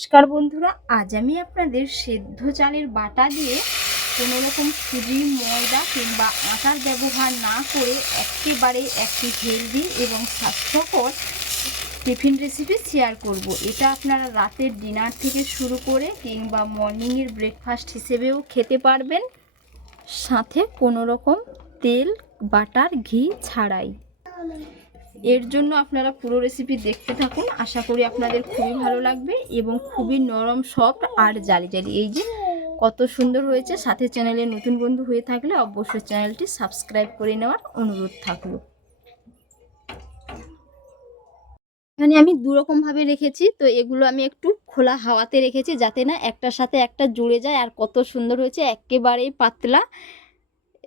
নমস্কার বন্ধুরা, আজ আমি আপনাদের সেদ্ধ চালের বাটা দিয়ে কোনো রকম সুজি, ময়দা কিংবা আটার ব্যবহার না করে একেবারে একটি হেলদি এবং স্বাস্থ্যকর টিফিন রেসিপি শেয়ার করব। এটা আপনারা রাতের ডিনার থেকে শুরু করে কিংবা মর্নিংয়ের ব্রেকফাস্ট হিসেবেও খেতে পারবেন। সাথে কোনো রকম তেল, বাটার, ঘি ছাড়াই। এর জন্য আপনারা পুরো রেসিপি দেখতে থাকুন। আশা করি আপনাদের খুবই ভালো লাগবে এবং খুবই নরম সফট আর জালি জালি। এই যে কত সুন্দর হয়েছে। সাথে চ্যানেলে নতুন বন্ধু হয়ে থাকলে অবশ্যই চ্যানেলটি সাবস্ক্রাইব করে নেওয়ার অনুরোধ থাকল। এখানে আমি দুরকমভাবে রেখেছি। তো এগুলো আমি একটু খোলা হাওয়াতে রেখেছি যাতে না একটার সাথে একটা জুড়ে যায়। আর কত সুন্দর হয়েছে। একেবারেই পাতলা।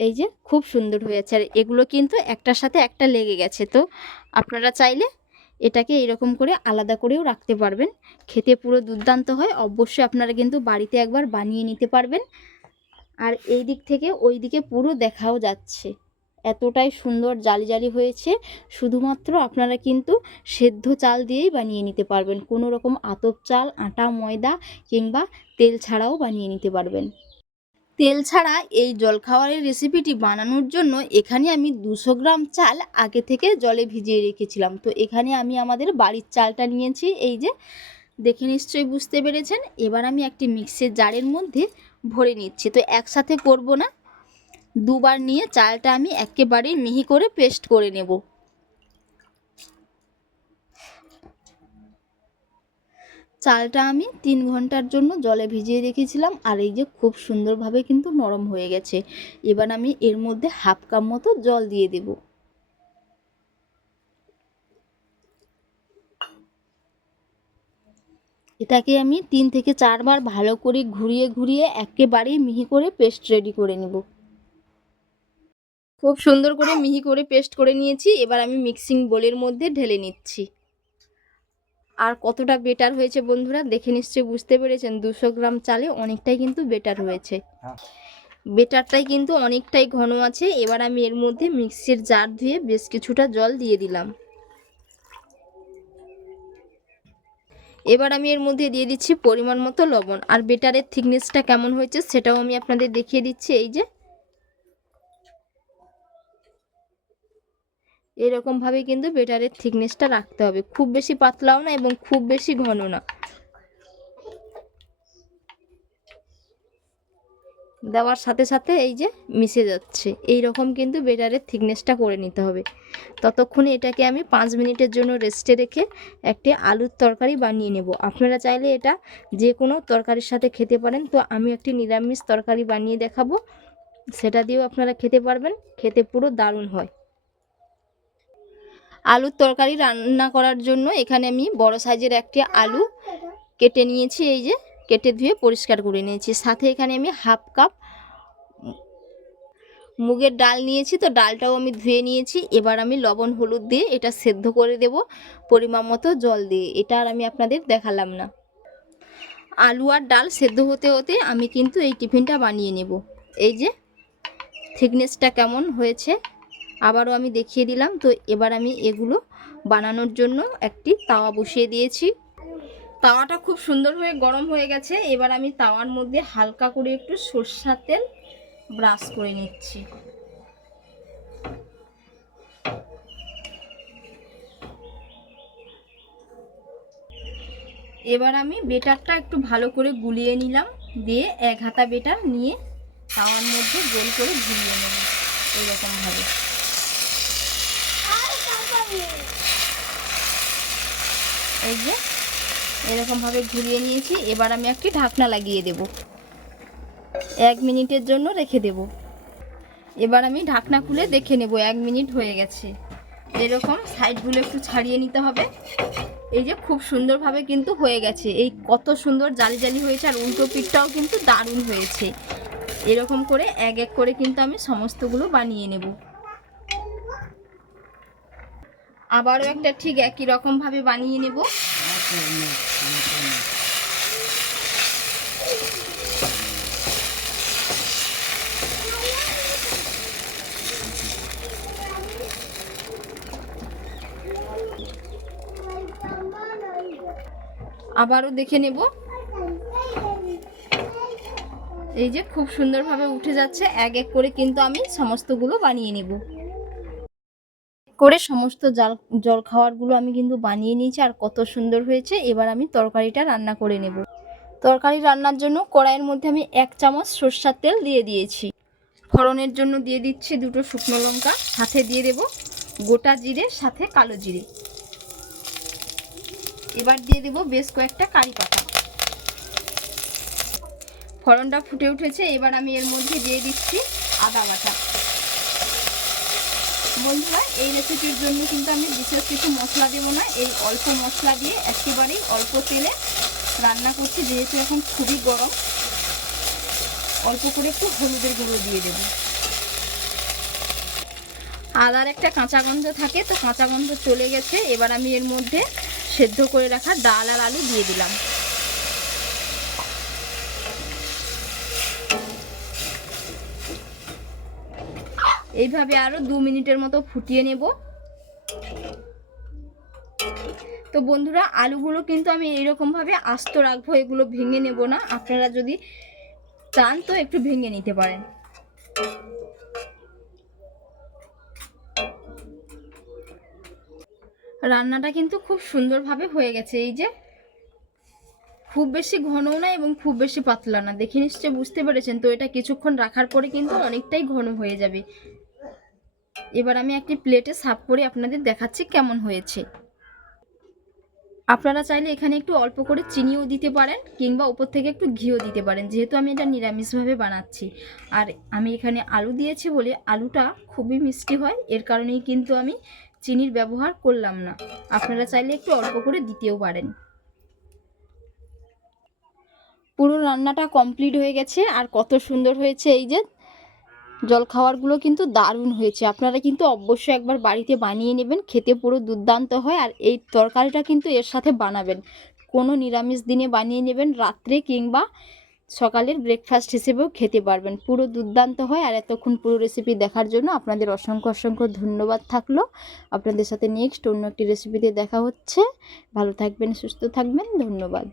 এই যে খুব সুন্দর হয়েছে। আর এগুলো কিন্তু একটার সাথে একটা লেগে গেছে। তো আপনারা চাইলে এটাকে এরকম করে আলাদা করেও রাখতে পারবেন। খেতে পুরো দুর্দান্ত হয়। অবশ্যই আপনারা কিন্তু বাড়িতে একবার বানিয়ে নিতে পারবেন। আর এই দিক থেকে ওই দিকে পুরো দেখাও যাচ্ছে। এতটাই সুন্দর জালি জালি হয়েছে। শুধুমাত্র আপনারা কিন্তু সেদ্ধ চাল দিয়েই বানিয়ে নিতে পারবেন। কোনো রকম আতপ চাল, আটা, ময়দা কিংবা তেল ছাড়াও বানিয়ে নিতে পারবেন। তেল ছাড়া এই জলখাবারের রেসিপিটি বানানোর জন্য এখানে আমি দুশো গ্রাম চাল আগে থেকে জলে ভিজিয়ে রেখেছিলাম। তো এখানে আমি আমাদের বাড়ির চালটা নিয়েছি, এই যে দেখে নিশ্চয়ই বুঝতে পেরেছেন। এবার আমি একটি মিক্সের জারের মধ্যে ভরে নিচ্ছি। তো একসাথে করব না, দুবার নিয়ে চালটা আমি একেবারে মিহি করে পেস্ট করে নেব। চালটা আমি তিন ঘণ্টার জন্য জলে ভিজিয়ে রেখেছিলাম আর এই যে খুব সুন্দরভাবে কিন্তু নরম হয়ে গেছে। এবার আমি এর মধ্যে হাফ কাপ মতো জল দিয়ে দেব। এটাকে আমি তিন থেকে চারবার ভালো করে ঘুরিয়ে ঘুরিয়ে একেবারেই মিহি করে পেস্ট রেডি করে নেব। খুব সুন্দর করে মিহি করে পেস্ট করে নিয়েছি। এবার আমি মিক্সিং বোলের মধ্যে ঢেলে নিচ্ছি। আর কতটা বেটার হয়েছে বন্ধুরা দেখে নিশ্চয়ই বুঝতে পেরেছেন। দুশো গ্রাম চালে অনেকটাই কিন্তু বেটার হয়েছে। হ্যাঁ। বেটারটাই কিন্তু অনেকটাই ঘন আছে। এবার আমি এর মধ্যে মিক্সির জার ধুয়ে বেশ কিছুটা জল দিয়ে দিলাম। এবার আমি এর মধ্যে দিয়ে দিচ্ছি পরিমাণ মতো লবণ। আর বেটারের থিকনেসটা কেমন হয়েছে সেটাও আমি আপনাদের দেখিয়ে দিচ্ছি। এই যে এরকমভাবে কিন্তু বেটারের থিকনেসটা রাখতে হবে। খুব বেশি পাতলাও না এবং খুব বেশি ঘন না। দেওয়ার সাথে সাথে এই যে মিশে যাচ্ছে। এই রকম কিন্তু বেটারের থিকনেসটা করে নিতে হবে। ততক্ষণে এটাকে আমি পাঁচ মিনিটের জন্য রেস্টে রেখে একটি আলুর তরকারি বানিয়ে নেব। আপনারা চাইলে এটা যে কোনো তরকারির সাথে খেতে পারেন। তো আমি একটি নিরামিষ তরকারি বানিয়ে দেখাবো। সেটা দিয়েও আপনারা খেতে পারবেন। খেতে পুরো দারুণ হয়। আলুর তরকারি রান্না করার জন্য এখানে আমি বড় সাইজের একটি আলু কেটে নিয়েছি, এই যে কেটে ধুয়ে পরিষ্কার করে নিয়েছি। সাথে এখানে আমি হাফ কাপ মুগের ডাল নিয়েছি, তো ডালটাও আমি ধুয়ে নিয়েছি। এবার আমি লবণ, হলুদ দিয়ে এটা সেদ্ধ করে দেব পরিমাণ মতো জল দিয়ে। এটা আর আমি আপনাদের দেখালাম না। আলু আর ডাল সেদ্ধ হতে হতে আমি কিন্তু এই টিফিনটা বানিয়ে নেব। এই যে থিকনেসটা কেমন হয়েছে? আবারও আমি দেখিয়ে দিলাম। তো এবার আমি এগুলো বানানোর জন্য একটি তাওয়া বসিয়ে দিয়েছি। তাওয়াটা খুব সুন্দর হয়ে গরম হয়ে গেছে। এবার আমি তাওয়ার মধ্যে হালকা করে একটু সর্ষার তেল ব্রাশ করে নিচ্ছি। এবার আমি বেটারটা একটু ভালো করে গুলিয়ে নিলাম। দিয়ে এক হাতা বেটার নিয়ে তাওয়ার মধ্যে গোল করে ঝুলিয়ে নেব। এরকমভাবে। এই যে, এরকমভাবে ঘুরিয়ে নিয়েছি। এবার আমি একটি ঢাকনা লাগিয়ে দেব। এক মিনিটের জন্য রেখে দেব। এবার আমি ঢাকনা খুলে দেখে নেব, এক মিনিট হয়ে গেছে। এরকম সাইডগুলো একটু ছাড়িয়ে নিতে হবে। এই যে খুব সুন্দরভাবে কিন্তু হয়ে গেছে। এই কত সুন্দর জালি জালি হয়েছে, আর উল্টো পিঠটাও কিন্তু দারুণ হয়েছে। এরকম করে এক এক করে কিন্তু আমি সমস্তগুলো বানিয়ে নেব। আবারও একটা ঠিক একই রকমভাবে বানিয়ে নেব। আবারও দেখে নেব। এই যে খুব সুন্দরভাবে উঠে যাচ্ছে, এক এক করে কিন্তু আমি সমস্তগুলো বানিয়ে নেব। করে সমস্ত জল জল খাওয়ারগুলো আমি কিন্তু বানিয়ে নিয়েছি আর কত সুন্দর হয়েছে। এবার আমি তরকারিটা রান্না করে নেব। তরকারি রান্নার জন্য কড়াইয়ের মধ্যে আমি এক চামচ সর্ষার তেল দিয়ে দিয়েছি। ফোড়নের জন্য দিয়ে দিচ্ছি দুটো শুকনো লঙ্কা, সাথে দিয়ে দেব গোটা জিরে, সাথে কালো জিরে। এবার দিয়ে দেব বেশ কয়েকটা কারি পাতা। ফোড়নটা ফুটে উঠেছে, এবার আমি এর মধ্যে দিয়ে দিচ্ছি আদা বাটা। বন্ধুরা, এই রেসিপির জন্য কিন্তু আমি বিশেষ কিছু মশলা দেবো না। এই অল্প মশলা দিয়ে একেবারেই অল্প তেলে রান্না করছি, যেহেতু এখন খুবই গরম। অল্প করে একটু হলুদের গুঁড়ো দিয়ে দেব। আদার একটা কাঁচা গন্ধ থাকে, তো কাঁচা গন্ধ চলে গেছে। এবার আমি এর মধ্যে সেদ্ধ করে রাখা ডাল আর আলু দিয়ে দিলাম। এইভাবে আরও দু মিনিটের মতো ফুটিয়ে নেব। তো বন্ধুরা, আলুগুলো কিন্তু আমি এইরকমভাবে আস্ত রাখব, এগুলো ভেঙে নেব না। আপনারা যদি চান তো একটু ভেঙে নিতে পারেন। রান্নাটা কিন্তু খুব সুন্দরভাবে হয়ে গেছে, এই যে। খুব বেশি ঘনও না এবং খুব বেশি পাতলা না। দেখে নিশ্চয় বুঝতে পেরেছেন, তো এটা কিছুক্ষণ রাখার পরে কিন্তু অনেকটাই ঘন হয়ে যাবে। এবার আমি একটি প্লেটে সার্ভ করে আপনাদের দেখাচ্ছি কেমন হয়েছে। আপনারা চাইলে এখানে একটু অল্প করে চিনিও দিতে পারেন কিংবা উপর থেকে একটু ঘিও দিতে পারেন, যেহেতু আমি এটা নিরামিষভাবে বানাচ্ছি। আর আমি এখানে আলু দিয়েছি বলে আলুটা খুবই মিষ্টি হয়, এর কারণেই কিন্তু আমি চিনির ব্যবহার করলাম না। আপনারা চাইলে একটু অল্প করে দিতেও পারেন। পুরো রান্নাটা কমপ্লিট হয়ে গেছে, আর কত সুন্দর হয়েছে এই যে জলখাবারগুলো কিন্তু দারুণ হয়েছে। আপনারা কিন্তু অবশ্যই একবার বাড়িতে বানিয়ে নেবেন, খেতে পুরো দুর্দান্ত হয় আর এই তরকারিটা কিন্তু এর সাথে বানাবেন। কোনো নিরামিষ দিনে বানিয়ে নেবেন, রাত্রে কিংবা সকালের ব্রেকফাস্ট হিসেবেও খেতে পারবেন। পুরো দুর্দান্ত হয় আর এতক্ষণ পুরো রেসিপি দেখার জন্য আপনাদের অসংখ্য অসংখ্য ধন্যবাদ থাকল। আপনাদের সাথে নেক্সট অন্য একটি রেসিপিতে দেখা হচ্ছে। ভালো থাকবেন, সুস্থ থাকবেন, ধন্যবাদ।